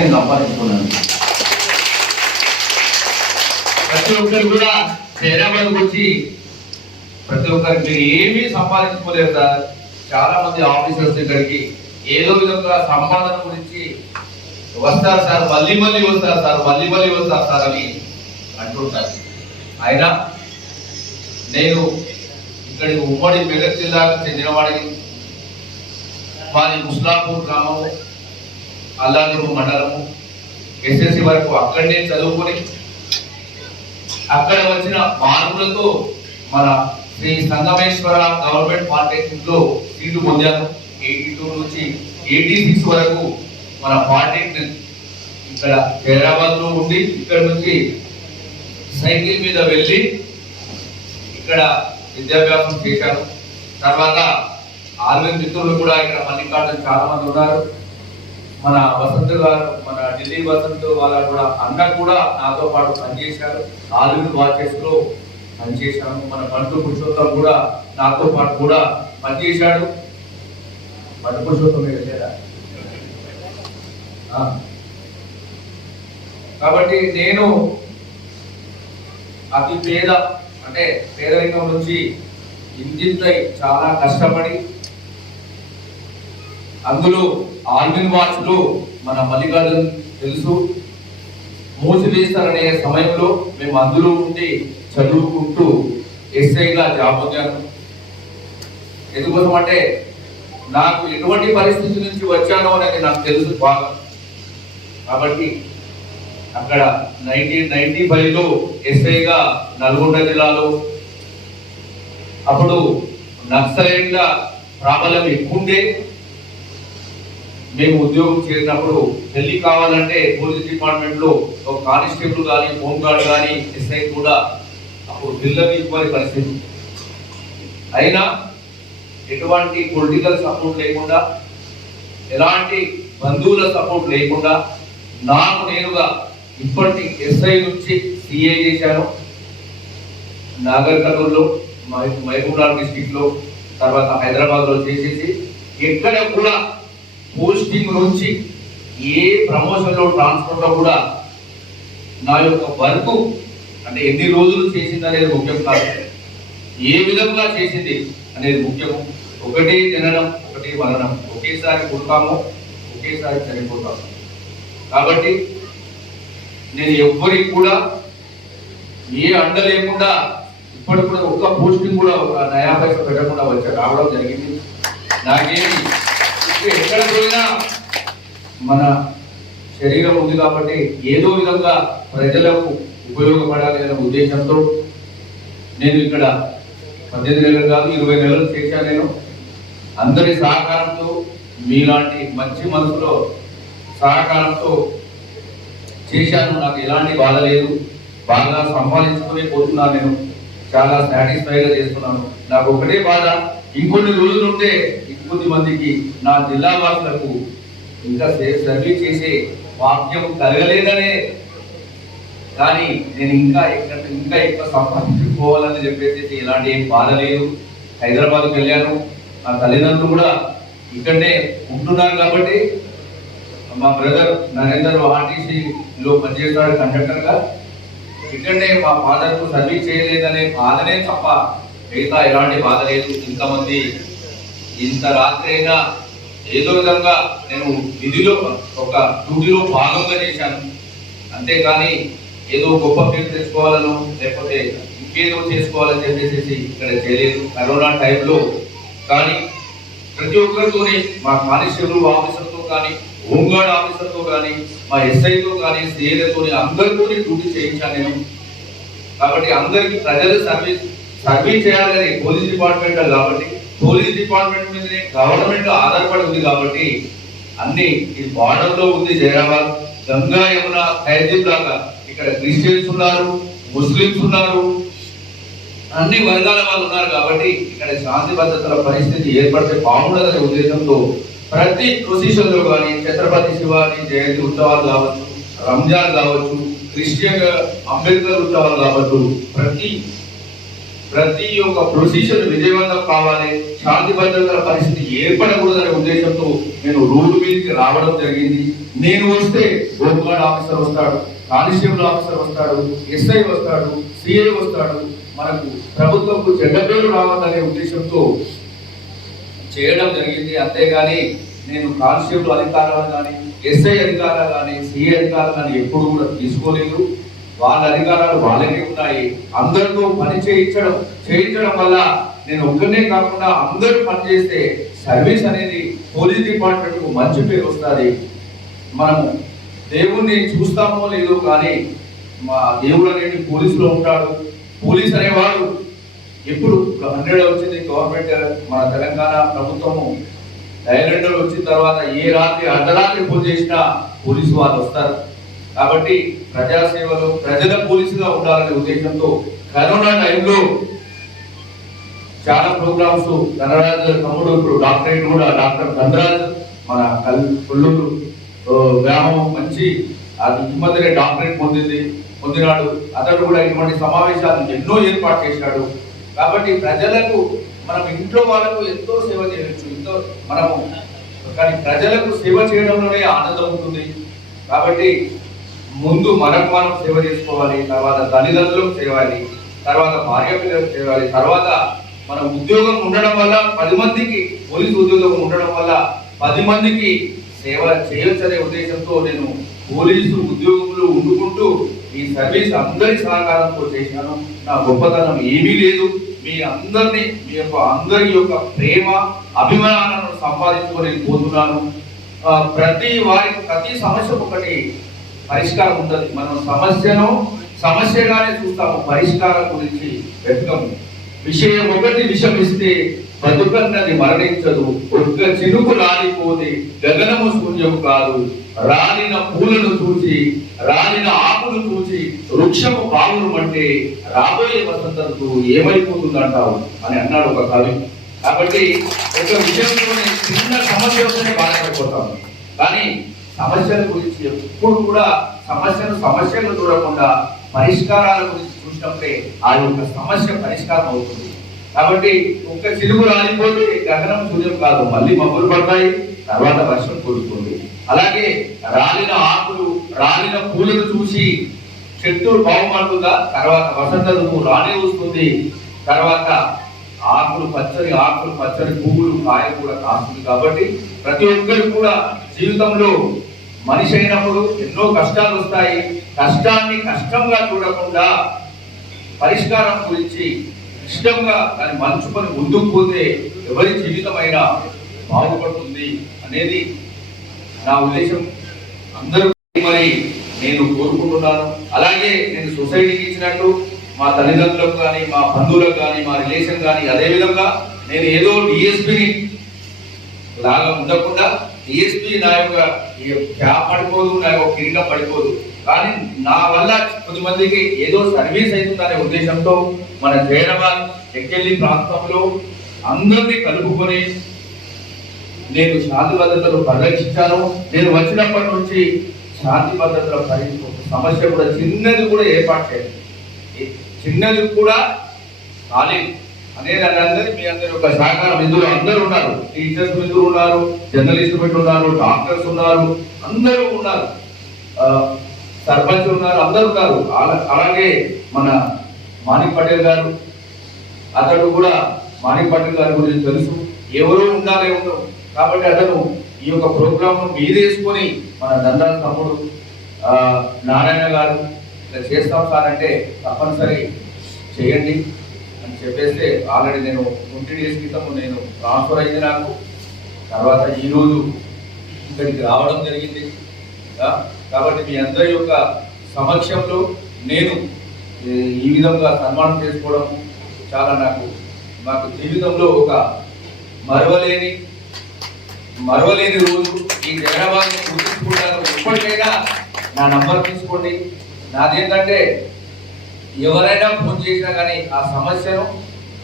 నేను సంపాదించుకున్నాను. ప్రతి ఒక్కరు కూడా హైదరాబాద్ వచ్చి ప్రతి ఒక్కరు మీరు ఏమీ సంపాదించుకోలేరు సార్. చాలా మంది ఆఫీసర్స్ ఇక్కడికి ఏదో విధంగా సంపాదన గురించి వస్తారు సార్, మళ్ళీ మళ్ళీ వస్తారు సార్, మళ్ళీ మళ్ళీ వస్తారు సార్ అని అంటుంటారు. అయినా నేను ఇక్కడికి ఉమ్మడి మెదక్ జిల్లాకు చెందినవాడిని. మాది ముస్లాపూర్ గ్రామము, అల్లాదూరు మండలము. ఎస్ఎస్సి వరకు అక్కడనే చదువుకొని అక్కడ వచ్చిన మార్పులతో మన శ్రీ సంగమేశ్వర గవర్నమెంట్ పాలిటెక్నిక్ లో సీటు పొందాను. 82 నుంచి 86 వరకు మన పాలిటెక్నిక్ ఇక్కడ హైదరాబాద్ లో ఉండి ఇక్కడ నుంచి సైకిల్ మీద వెళ్ళి ఇక్కడ విద్యాభ్యాసం చేశాను. తర్వాత ఆర్మీ మిత్రులు కూడా ఇక్కడ మల్లికార్జున చాలా మంది ఉన్నారు. మన వసంత్ గారు, మన ఢిల్లీ వసంత్ వాళ్ళ కూడా అన్న కూడా నాతో పాటు పనిచేశారు. ఆర్మీ వాచెస్ లో పనిచేశాను. మన బంటు పురుషోత్తం కూడా నాతో పాటు కూడా పనిచేశాడు. బంటు పురుషోత్తం వెళ్ళారా? కాబట్టి నేను అతి పేద అంటే పేదరికం నుంచి ఇంజిన్పై చాలా కష్టపడి అందులో ఆర్మీ వాచ్లు మన మల్లికార్జున్ తెలుసు మూసివేస్తారనే సమయంలో మేము అందులో ఉండి చదువుకుంటూ ఎస్ఐగా జాబ్ పొందాను. ఎందుకోసం అంటే నాకు ఎటువంటి పరిస్థితి నుంచి వచ్చానో అనేది నాకు తెలుసు బాగా. కాబట్టి అక్కడ 1995లో ఎస్ఐగా నల్గొండ జిల్లాలో అప్పుడు నక్సలైట్ల ప్రాబల్యం ఎక్కువండే. మేము ఉద్యోగం చేరినప్పుడు పెళ్లి కావాలంటే పోలీస్ డిపార్ట్మెంట్ లో ఒక కానిస్టేబుల్ కానీ హోంగార్డ్ కానీ ఎస్ఐ కూడా అప్పుడు బిల్లు ఇవ్వని పరిస్థితి. అయినా ఎటువంటి పొలిటికల్ సపోర్ట్ లేకుండా, ఎలాంటి బంధువుల సపోర్ట్ లేకుండా నాకు నేనుగా ఇప్పటి ఎస్ఐ నుంచి సిఐ చేశాను. నాగర్ కర్నూలులో, మహబూబ్నగర్ డిస్టిక్ లో, తర్వాత హైదరాబాద్ లో చేసేసి ఎక్కడ కూడా పోస్టింగ్ నుంచి ఏ ప్రమోషన్ లో ట్రాన్స్ఫర్ లో కూడా నా యొక్క వర్క్ అంటే ఎన్ని రోజులు చేసింది అనేది ముఖ్యం కాదు, ఏ విధంగా చేసింది అనేది ముఖ్యము. ఒకటే తినడం, ఒకటే మరణం, ఒకేసారి పుడతాము, ఒకేసారి చనిపోతాము. కాబట్టి నేను ఎవ్వరికి కూడా ఏ అండ లేకుండా ఇప్పటికి కూడా ఒక్క పోస్టింగ్ కూడా ఒక నయా పైసా పెట్టకుండా రావడం జరిగింది. నాకేమి ఎక్కడ పోయినా మన శరీరం ఉంది కాబట్టి ఏదో విధంగా ప్రజలకు ఉపయోగపడాలి అనే ఉద్దేశంతో నేను ఇక్కడ 18 నెలలు కాదు 20 నెలలు చేశాను. నేను అందరి సహకారంతో, మీలాంటి మంచి మనసులో సహకారంతో చేశాను. నాకు ఎలాంటి బాధ లేదు. బాగా సంపాదించుకునే పోతున్నాను. నేను చాలా సాటిస్ఫైగా చేస్తున్నాను. నాకు ఒకటే బాధ, ఇంకొన్ని రోజులు ఉంటే ఇంకొద్ది మందికి నా జిల్లా వాసులకు ఇంకా సర్వీస్ చేసే వాక్యం కలగలేదనే, కానీ నేను ఇంకా ఎక్కువ సంపాదించుకోవాలని చెప్పేసి ఎలాంటి ఏం బాధ లేదు. హైదరాబాద్కి వెళ్ళాను. నా తల్లిదండ్రులు కూడా ఇక్కడనే ఉంటున్నారు కాబట్టి మా బ్రదర్ నరేందర్ ఆర్టీసీలో పనిచేస్తాడు కండక్టర్గా. ఇక్కడనే మా ఫాదర్కు సర్వీస్ చేయలేదనే బాధనే తప్ప మిగతా ఎలాంటి బాధ లేదు. ఇంతమంది ఇంత రాత్రి అయినా ఏదో విధంగా నేను విధిలో ఒక డ్యూటీలో భాగంగా చేశాను. అంతేకాని ఏదో గొప్ప పేరు తెచ్చుకోవాలను లేకపోతే ఇంకేదో చేసుకోవాలని చెప్పేసి ఇక్కడ చేయలేదు. కరోనా టైంలో కానీ ప్రతి ఒక్కరితోనే మా కానిస్టేబుల్ ఆఫీసర్తో కానీ, హోంగార్డ్ ఆఫీసర్తో కానీ, మా ఎస్ఐతో కానీ, సిఐలతో అందరితో డ్యూటీ చేయించాను నేను. కాబట్టి అందరికి ప్రజలు సర్వీస్ చేయాలని పోలీస్ డిపార్ట్మెంట్ కాబట్టి పోలీస్ డిపార్ట్మెంట్ మీదనే గవర్నమెంట్ ఆధారపడి ఉంది కాబట్టి అన్ని ఈ బార్డర్ లో ఉంది జైరాబాద్, గంగా యమున ఖైదీం లాగా ఇక్కడ క్రిస్టియన్స్ ఉన్నారు, ముస్లిమ్స్ ఉన్నారు, అన్ని వర్గాల వాళ్ళు ఉన్నారు. కాబట్టి ఇక్కడ శాంతి భద్రతల పరిస్థితి ఏర్పడితే బాగుండదనే ఉద్దేశంతో ప్రతి ప్రొసీజర్ లో కానీ ఛత్రపతి శివాజీ జయంతి ఉత్సవాలు కావచ్చు, రంజాన్ కావచ్చు, క్రిస్టియన్ అంబేద్కర్ ఉత్సవాలు కావచ్చు, ప్రతి ప్రతి ఒక్క ప్రొసీజర్ విజయవంతం కావాలి, శాంతి భద్రతల పరిస్థితి ఏర్పడకూడదనే ఉద్దేశంతో నేను రోడ్డు మీదకి రావడం జరిగింది. నేను వస్తే హోంగార్డ్ ఆఫీసర్ వస్తాడు, కానిస్టేబుల్ ఆఫీసర్ వస్తాడు, ఎస్ఐ వస్తాడు, సిఐ వస్తాడు. మనకు ప్రభుత్వంకు చెడ్డ పేరు రావాలనే ఉద్దేశంతో చేయడం జరిగింది. అంతేగాని నేను కానిస్టేబుల్ అధికారాలు కానీ, ఎస్ఐ అధికారాలు కానీ, సిఐ అధికారాలు కానీ ఎప్పుడు కూడా తీసుకోలేదు. వాళ్ళ అధికారాలు వాళ్ళకే ఉన్నాయి. అందరితో పని చేయించడం వల్ల నేను ఒక్కనే కాకుండా అందరూ పనిచేస్తే సర్వీస్ అనేది పోలీస్ డిపార్ట్మెంట్ కు మంచి పేరు వస్తుంది. మనము దేవుణ్ణి చూస్తామో లేదో కానీ మా దేవుడు అనేది పోలీసులో ఉంటాడు. పోలీస్ అనేవాడు ఎప్పుడు 100 వచ్చింది గవర్నమెంట్, మన తెలంగాణ ప్రభుత్వము డైరెక్టర్ వచ్చిన తర్వాత ఏ రాత్రి అర్ధరాత్రి ఫోన్ చేసినా పోలీసు వాళ్ళు వస్తారు. కాబట్టి ప్రజాసేవలో ప్రజల పోలీసుగా ఉండాలనే ఉద్దేశంతో కరోనా టైంలో చాలా ప్రోగ్రామ్స్ ధనరాజ్ తమ్ముడు ఇప్పుడు డాక్టరేట్ కూడా డాక్టర్ ధనరాజ్ మన కొల్లూరు గ్రామం మంచి అది ఈ మధ్యనే డాక్టరేట్ పొందినాడు. అతడు కూడా ఇటువంటి సమావేశాలను ఎన్నో ఏర్పాటు చేశాడు. కాబట్టి ప్రజలకు మనం ఇంట్లో వాళ్ళకు ఎంతో సేవ చేయవచ్చు, ఎంతో మనము కానీ ప్రజలకు సేవ చేయడంలోనే ఆనందం ఉంటుంది. కాబట్టి ముందు మనం సేవ చేసుకోవాలి, తర్వాత తల్లిదండ్రులకు చేయాలి, తర్వాత భార్య పిల్లలకు చేయాలి, తర్వాత మన ఉద్యోగం ఉండడం వల్ల 10 మందికి పోలీసు ఉద్యోగం ఉండడం వల్ల 10 మందికి సేవ చేయొచ్చనే ఉద్దేశంతో నేను పోలీసు ఉద్యోగంలో ఉండుకుంటూ ఈ సర్వీస్ అందరి సహకారంతో చేశాను. నా గొప్పతనం ఏమీ లేదు. మీ అందరినీ అందరి యొక్క ప్రేమ అభిమానాలను సంపాదించుకొని పోతున్నాను. ప్రతి సమస్యకు ఒకటి పరిష్కారం ఉంటుంది. మనం సమస్యగానే చూస్తాము, పరిష్కారం గురించి వెతకము. విషయం ఒకటి విషమిస్తే బతుకన్నది మరణించదు, ఒక్క చినుకు రాలిపోతే గగనము శూన్యం కాదు, రాలిన పూలను చూసి రాలిన ఆకులు చూసి వృక్షము బాగుమంటే రాబోయే వసంతకు ఏమైపోతుందంటావు అని అన్నాడు ఒక కవి. కాబట్టి ఒక విషయంలోనే చిన్న సమస్య వస్తేనే బాధపడిపోతాము, కానీ సమస్యల గురించి ఎప్పుడు కూడా సమస్యలు చూడకుండా పరిష్కారాల గురించి చూసినప్పుడే ఆ యొక్క సమస్య పరిష్కారం అవుతుంది. కాబట్టి ఒక్క చిలుగు రాలిపోతే గగనం సూర్యం కాదు, మళ్ళీ మబ్బులు పడతాయి, తర్వాత వర్షం కురుస్తుంది. అలాగే రాలిన ఆకులు రాలిన పూలను చూసి చెట్టు బాగుపడుతుందా, తర్వాత వసంత ఋతువు రానే వస్తుంది, తర్వాత ఆకులు పచ్చని పువ్వులు కాయ కూడా కాస్తుంది. కాబట్టి ప్రతి ఒక్కరు కూడా జీవితంలో మనిషి అయినప్పుడు ఎన్నో కష్టాలు వస్తాయి. కష్టాన్ని కష్టంగా చూడకుండా పరిష్కారం గురించి ఇష్టంగా దాన్ని మలుచుకొని ముందుకు పోతే ఎవరి జీవితమైనా బాగుపడుతుంది అనేది నా ఉద్దేశం. అందరూ మరి నేను కోరుకుంటున్నాను. అలాగే నేను సొసైటీకి ఇచ్చినట్టు మా తల్లిదండ్రులకు కానీ, మా బంధువులకు కానీ, మా రిలేషన్ కానీ, అదేవిధంగా నేను ఏదో డిఎస్పీని లాగా ఉండకుండా డిఎస్పీ నా యొక్క క్యాప్ పడిపోదు, నా యొక్క కిరీటం పడిపోదు, కానీ నా వల్ల కొద్దిమందికి ఏదో సర్వీస్ అవుతుందనే ఉద్దేశంతో మన జైరాబాద్ ఎక్కెల్లి ప్రాంతంలో అందరినీ కలుపుకొని నేను శాంతి భద్రతలు పరిరక్షించాను. నేను వచ్చినప్పటి నుంచి శాంతి భద్రతల సమస్య కూడా చిన్నది కూడా ఏర్పాటు చేయాలి, చిన్నది కూడా కాలేదు అనేది అందరి మీ అందరి యొక్క సహకారం ఇందులో అందరూ ఉన్నారు. టీచర్స్ మిత్రులు ఉన్నారు, జర్నలిస్టు మిత్రులు ఉన్నారు, డాక్టర్స్ ఉన్నారు, అందరూ ఉన్నారు, సర్పంచ్ ఉన్నారు, అందరూ ఉన్నారు. అలాగే మన మాణిక్ పటేల్ గారు, అతడు కూడా మాణిక్ పటేల్ గారి గురించి తెలుసు, ఎవరు ఉండాలి ఉండరు. కాబట్టి అతను ఈ యొక్క ప్రోగ్రామ్ మీదేసుకొని మన దండాల తమ్ముడు నారాయణ గారు ఇలా చేస్తాం సార్ అంటే తప్పనిసరి చేయండి అని చెప్పేస్తే ఆల్రెడీ నేను 20 days క్రితం నేను ట్రాన్స్ఫర్ అయింది నాకు. తర్వాత ఈరోజు ఇక్కడికి రావడం జరిగింది. కాబట్టి మీ అందరి యొక్క సమక్షంలో నేను ఈ విధంగా సన్మానం చేసుకోవడం చాలా నాకు జీవితంలో ఒక మరవలేని రోజు. ఈ జైరాబాద్ గుర్తించుకుంటాను. ఎప్పటికైనా నా నంబర్ తీసుకోండి. నాదేంటంటే ఎవరైనా ఫోన్ చేసినా కానీ ఆ సమస్యను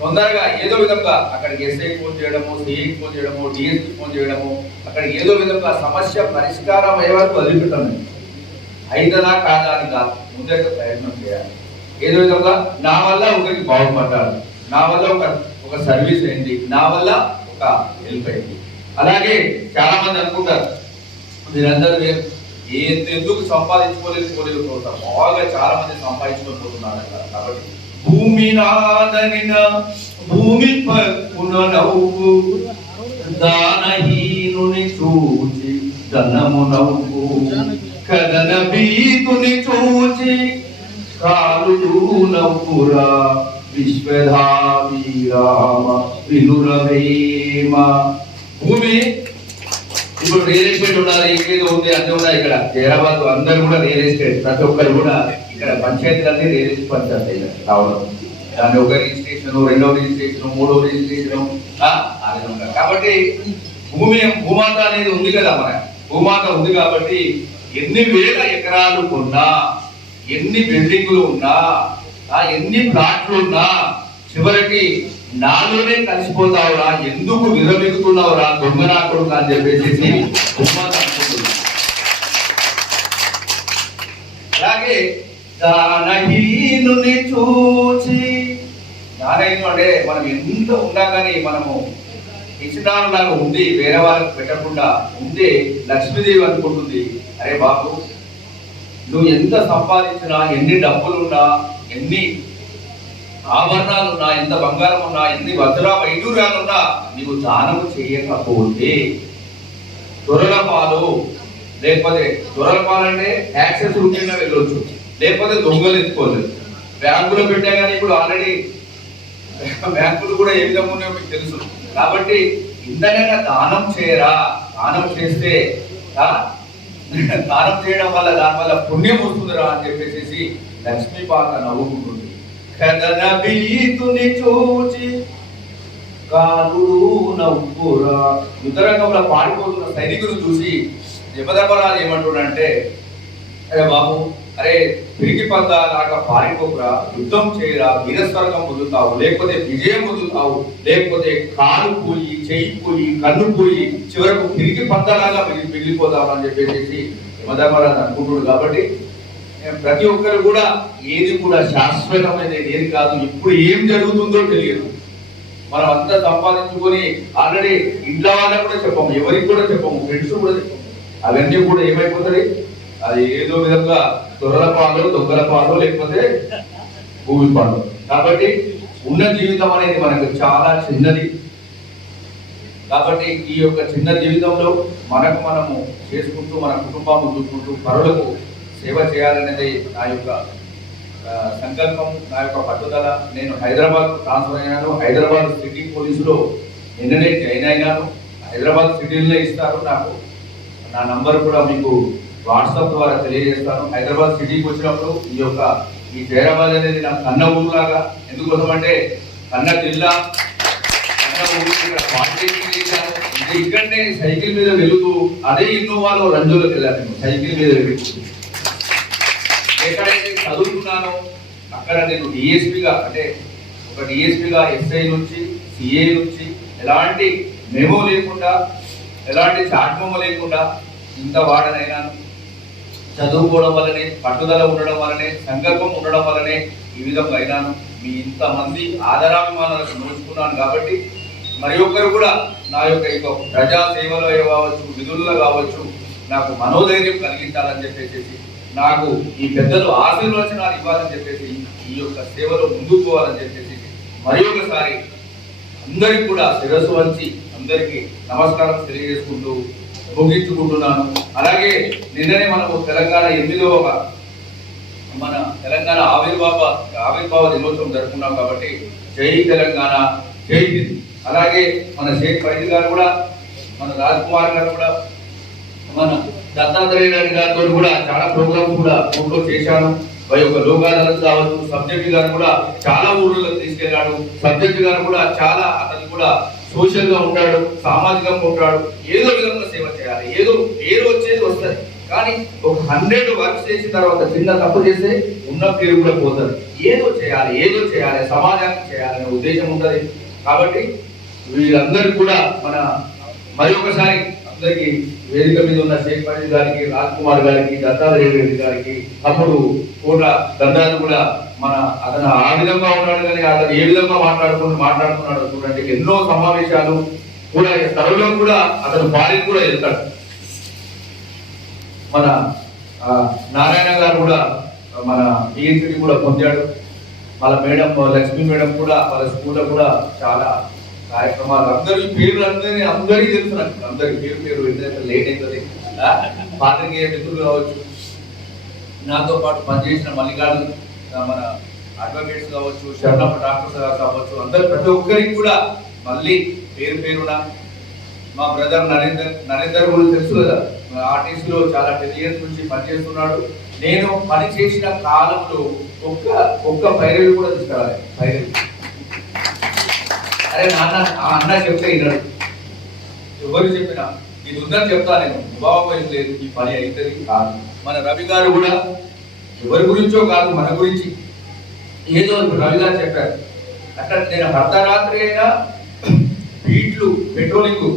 తొందరగా ఏదో విధంగా అక్కడికి ఎస్ఐ ఫోన్ చేయడము, సిఐకి ఫోన్ చేయడము, డిఎస్పీ ఫోన్ చేయడము, అక్కడికి ఏదో విధంగా సమస్య పరిష్కారం అయ్యే వరకు వదిలిపెట్టాను. అయితదా కాదా అని కాదు, ముందర ప్రయత్నం చేయాలి. ఏదో విధంగా నా వల్ల ఒకరికి బాగుపడ్డారు. నా వల్ల ఒక సర్వీస్ అయింది, నా వల్ల ఒక హెల్ప్ అయింది. అలాగే చాలా మంది అనుకుంటారు మీరందరూ ఎందుకు సంపాదించుకోలేకపోతారు, బాగా చాలా మంది సంపాదించుకోకపోతున్నారు అంటారు. కాబట్టి భూమి నాదనిన భూమి పుననవ్వు దానహీనుని చూచి ధనము నవ్వు కదన భీతుని చూచి కాలుడు నవ్వురా విశ్వధావిరామ వినురవేమ. భూమి ఇప్పుడు రియల్ ఎస్టేట్ ఉన్నది, ఇంకేదో ఉంది, అన్నీ ఉన్నాయి ఇక్కడ హైదరాబాద్. అందరూ కూడా రియల్ ఎస్టేట్, ప్రతి ఒక్కరు కూడా ఇక్కడ పంచాయతీలన్నీ రియల్ ఎస్టేట్ పంచాయతీ రావడం. దాన్ని ఒక రిజిస్ట్రేషన్, రెండో రిజిస్ట్రేషన్, మూడో రిజిస్ట్రేషన్ ఆ విధంగా. కాబట్టి భూమాత అనేది ఉంది కదా, మన భూమాత ఉంది కాబట్టి ఎన్ని వేల ఎకరాలు కొన్నా, ఎన్ని బిల్డింగ్లు ఉన్నా, ఎన్ని ప్లాట్లు ఉన్నా చివరికి నాలోనే కలిసిపోతావురా, ఎందుకు విరమిగుతున్నావురా దొంగనాకుడు అని చెప్పేసి భూమాత అనుకుంటుంది. అలాగే దానహీనుని చూచి, దానహీను అంటే మనం ఎంత ఉన్నా కానీ మనము ఇచ్చినాలాగా ఉంది, వేరే వాళ్ళకి పెట్టకుండా ఉంటే లక్ష్మీదేవి అనుకుంటుంది, అరే బాబు నువ్వు ఎంత సంపాదించినా, ఎన్ని డబ్బులున్నా, ఎన్ని ఆభరణాలున్నా, ఎంత బంగారం ఉన్నా, ఎన్ని వజ్ర వైడూర్యాలున్నా నీవు దానము చేయకపోతే దొరల పాలు, లేకపోతే దొరల పాలు అంటే యాక్సెస్ రూపంగా వెళ్ళొచ్చు, లేకపోతే దొంగలు ఎత్తుకోలేదు. బ్యాంకులో పెట్టా కానీ ఇప్పుడు ఆల్రెడీ బ్యాంకులు కూడా ఏ విధంగా ఉన్నాయో మీకు తెలుసు. కాబట్టి ఇంతకైనా దానం చేయరా, దానం చేస్తే దానం చేయడం వల్ల దానివల్ల పుణ్యం వస్తుందిరా అని చెప్పేసి లక్ష్మీపాత నవ్వుకుంటుంది. కదన భీతుని చూచి కాలుడు నవ్వురా. యుద్ధరంగంలో పాడిపోతున్న సైనికులు చూసి యమధర్మరాజు ఏమంటున్నాడంటే, అరే బాబు, అరే తిరిగి పందాలాగా పారిపోకురా, యుద్ధం చేయరా, వీరస్వర్గం పొందుతావు, లేకపోతే విజయం పొందుతావు, లేకపోతే కాలు పోయి, చెయ్యి పోయి, కన్ను పోయి, చివరకు తిరిగి పందాలాగా మిగిలిపోతావు అని చెప్పేసి యమధర్మరాజు అనుకుంటున్నాడు. కాబట్టి ప్రతి ఒక్కరు కూడా ఏది కూడా శాశ్వతమైనది ఏది కాదు, ఇప్పుడు ఏం జరుగుతుందో తెలియదు. మనం అంతా సంపాదించుకొని ఆల్రెడీ ఇంట్లో వాళ్ళకు కూడా చెప్పము, ఎవరికి కూడా చెప్పము, ఫ్రెండ్స్ కూడా చెప్పము. అవన్నీ కూడా ఏమైపోతాయి, అది ఏదో విధంగా దొరల పాలు, దొంగల పాలు, లేకపోతే భూమి పాలు. కాబట్టి ఉన్న జీవితం అనేది మనకు చాలా చిన్నది. కాబట్టి ఈ యొక్క చిన్న జీవితంలో మనము చేసుకుంటూ, మన కుటుంబాన్ని చూసుకుంటూ పరులకు సేవ చేయాలనేది నా యొక్క సంకల్పం, నా యొక్క పట్టుదల. నేను హైదరాబాద్ ట్రాన్స్ఫర్ అయినాను. హైదరాబాద్ సిటీ పోలీసులో నిన్ననే జాయిన్ అయినాను. హైదరాబాద్ సిటీలోనే ఇస్తారు నాకు. నా నంబర్ కూడా మీకు వాట్సాప్ ద్వారా తెలియజేస్తాను. హైదరాబాద్ సిటీకి వచ్చినప్పుడు ఈ జైరాబాద్ అనేది నాకు కన్న ఊరులాగా. ఎందుకోసం అంటే కన్న జిల్లా, కన్న ఊరు, ఇక్కడ పాలిటెక్నిక్ చేశాను. ఇక్కడనే సైకిల్ మీద వెళుతూ అదే ఇన్నోవాలో రంజులకు వెళ్ళాను. నేను సైకిల్ మీద వెళుతూ ఎక్కడైతే చదువుతున్నానో అక్కడ నేను డిఎస్పీగా, అంటే ఒక డిఎస్పీగా ఎస్ఐ నుంచి, సిఏ నుంచి ఎలాంటి మెమో లేకుండా, ఎలాంటి చాట్మో లేకుండా ఇంత వాడనైనాను. చదువుకోవడం వల్లనే, పట్టుదల ఉండడం వల్లనే, సంకల్పం ఉండడం వల్లనే ఈ విధంగా అయినాను. మీ ఇంతమంది ఆదరాభిమానాలకు నోచుకున్నాను. కాబట్టి మరి ఒక్కరు కూడా నా యొక్క ప్రజా సేవలో కావచ్చు, విధుల్లో కావచ్చు, నాకు మనోధైర్యం కలిగించాలని చెప్పేసి, నాకు ఈ పెద్దలు ఆశీర్వచనాలు ఇవ్వాలని చెప్పేసి, ఈ యొక్క సేవలో ముందుకు పోవాలని చెప్పేసి మరి ఒకసారి అందరికి కూడా శిరస్సు వంచి అందరికీ నమస్కారం తెలియజేసుకుంటూ ముగించుకుంటున్నాను. అలాగే నిన్ననే మనము తెలంగాణ 8వ మన తెలంగాణ ఆవిర్భావ దినోత్సవం జరుపుకున్నాం. కాబట్టి జై తెలంగాణ, జై హింద్. అలాగే మన షేక్ ఫరీద్ గారు కూడా, మన రాజ్ కుమార్ గారు కూడా, మన దత్తాత్రేయ రెడ్డి గారితో కూడా చాలా ప్రోగ్రామ్స్ కూడా ఊళ్ళో చేశాను. యొక్క లోకాదాలత్ కావచ్చు, సబ్జెక్ట్ గారు కూడా చాలా ఊళ్ళలో తీసుకెళ్లాడు. సబ్జెక్ట్ గారు కూడా చాలా, అతను కూడా సోషల్ గా ఉంటాడు, సామాజికంగా ఉంటాడు. ఏదో విధంగా సేవ చేయాలి, ఏదో వచ్చేది వస్తుంది. కానీ ఒక 100 వర్క్స్ చేసిన తర్వాత చిన్న తప్పు చేస్తే ఉన్న పేరు కూడా పోతుంది. ఏదో చేయాలి, సమాజానికి చేయాలనే ఉద్దేశం ఉంటుంది. కాబట్టి వీళ్ళందరూ కూడా మరి ఒకసారి అందరికి వేదిక మీద ఉన్న షేక్ ఫరీద్ గారికి, రాజ్ కుమార్ గారికి, దత్తాత్రేయ రెడ్డి గారికి, అప్పుడు కోట దండాలు కూడా మన అతను ఆ విధంగా ఉన్నాడు కానీ అతను ఏ విధంగా మాట్లాడుతున్నాడు చూడండి. ఎన్నో సమావేశాలు కూడా త్వరలో కూడా అతను భార్య కూడా వెళ్తాడు. మన నారాయణ గారు కూడా మన పిహెచ్డి కూడా పొందాడు. వాళ్ళ మేడం లక్ష్మీ మేడం కూడా వాళ్ళ స్కూల్లో కూడా చాలా కార్యక్రమాలు అందరి పేర్లు అందరికీ తెలుసు. అందరి పేరు లేట్ అవుతుంది. పాత్రికేయ మిత్రులు కావచ్చు, నాతో పాటు పనిచేసిన మల్లికార్జున మన అడ్వకేట్స్ కావచ్చు, శరణప్ప డాక్టర్స్ కావచ్చు, అందరు ప్రతి ఒక్కరికి కూడా మళ్ళీ పేరున మా బ్రదర్ నరేందర్ గురించి తెలుసు కదా, ఆర్టీసీలో చాలా 10 years నుంచి పనిచేస్తున్నాడు. నేను పని చేసిన కాలంలో ఒక్క పైరవి కూడా తీసుకురాలి. పైరవి అరే నాన్న ఆ అన్న చెప్తే విన్నాడు. ఎవరు చెప్పినా ఇది ఉందని చెప్తా నేను. భావం లేదు, ఈ పని అవుతుంది కాదు. మన రవి గారు కూడా ఎవరి గురించో కాదు, మన గురించి ఏదో రవి గారు చెప్పారు. అట్లా నేను అర్ధరాత్రి అయినా బీట్లు పెట్రోలింగ్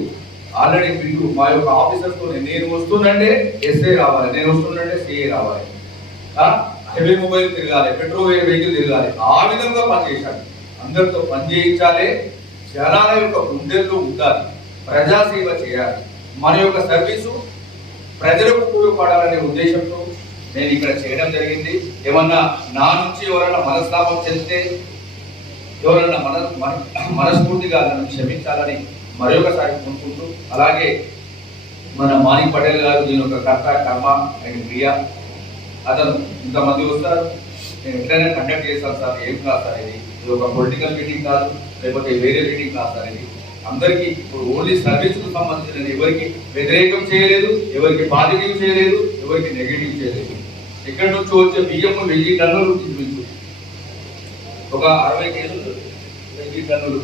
ఆల్రెడీ బీట్లు మా యొక్క ఆఫీసర్స్ తో నేను వస్తుందంటే ఎస్ఐ రావాలి, నేను వస్తుందంటే సిఐ రావాలి, హెవీ మొబైల్ తిరగాలి, పెట్రోల్ వెహికల్ తిరగాలి. ఆ విధంగా పనిచేశాడు. అందరితో పని చేయించాలి, జనాల యొక్క గుండెల్లో ఉండాలి, ప్రజాసేవ చేయాలి. మన యొక్క సర్వీసు ప్రజలకు ఉపయోగపడాలనే ఉద్దేశంతో నేను ఇక్కడ చేయడం జరిగింది. ఏమన్నా నా నుంచి ఎవరైనా మనస్తాపం చెందితే, ఎవరైనా మనస్ఫూర్తిగా నన్ను క్షమించాలని మరొకసారి కోరుకుంటూ, అలాగే మన మాణిక్ పటేల్ గారు దీని యొక్క కర్త కర్మ అండ్ క్రియ. అతను ఇంతమంది వస్తారు, నేను ఎట్లయినా కండక్ట్ చేస్తాను సార్, ఏం కాదు సార్, ఇది ఒక పొలిటికల్ మీటింగ్ కాదు, లేకపోతే వేరే మీటింగ్ కాదు సార్, ఇది అందరికీ ఇప్పుడు ఓన్లీ సర్వీస్కు సంబంధించిన, ఎవరికి వ్యతిరేకం చేయలేదు, ఎవరికి పాజిటివ్ చేయలేదు, ఎవరికి నెగిటివ్ చేయలేదు. ఎక్కడి నుంచి వచ్చే బియ్యం 1000 టన్నులు చూపించు, ఒక 60 కేజీలు 1000 టన్నులు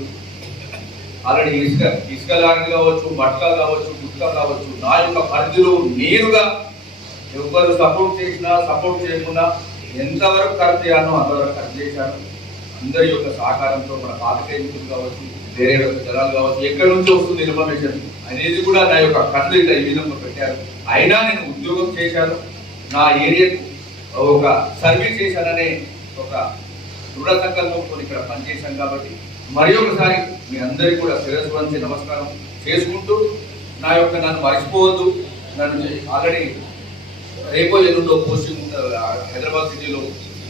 ఆల్రెడీ ఇసుక లాంటి కావచ్చు, మట్కా కావచ్చు, గుట్కా కావచ్చు, నా యొక్క పరిధిలో నేనుగా ఎవరు సపోర్ట్ చేసినా సపోర్ట్ చేయకుండా ఎంతవరకు ఖర్చు చేయాలో అంతవరకు ఖర్చు చేశాను. అందరి యొక్క సహకారంతో మన పాత్రికేయులు కావచ్చు, వేరే జనాలు కావచ్చు, ఎక్కడి నుంచి వస్తుంది ఇన్ఫర్మేషన్ అనేది కూడా నా యొక్క ఖర్చు ఇట్లా ఈ విధంగా పెట్టారు. అయినా నేను ఉద్యోగం చేశాను, నా ఏరియాకు ఒక సర్వీస్ చేశాననే ఒక దృఢ సంకల్పంతో ఇక్కడ పనిచేశాను. కాబట్టి మరి ఒకసారి మీ అందరికీ కూడా శిరస్సు వంచి నమస్కారం చేసుకుంటూ, నన్ను మర్చిపోవద్దు. నన్ను ఆల్రెడీ రేపో ఎల్లుండో పోస్టింగ్ హైదరాబాద్ సిటీలో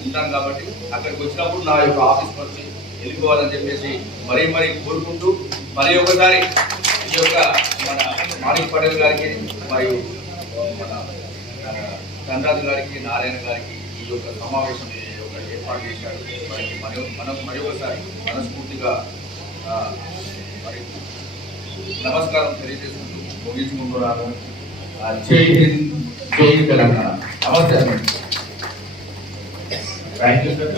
ఉంటాను కాబట్టి అక్కడికి వచ్చినప్పుడు నా యొక్క ఆఫీస్ వచ్చి వెళ్ళిపోవాలని చెప్పేసి మరీ కోరుకుంటూ, మరి ఒకసారి ఈ యొక్క మన మాణిక్ పటేల్ గారికి, మరియు మన ధనరాజు గారికి, నారాయణ గారికి ఈ యొక్క సమావేశం ఏర్పాటు చేశాడు. మనం మరి ఒకసారి మనస్ఫూర్తిగా మరి నమస్కారం తెలియజేసుకుంటూ ముగించుకుంటున్నాను. జై హింద్, జై తెలంగాణ. నమస్తే. Thank you sir.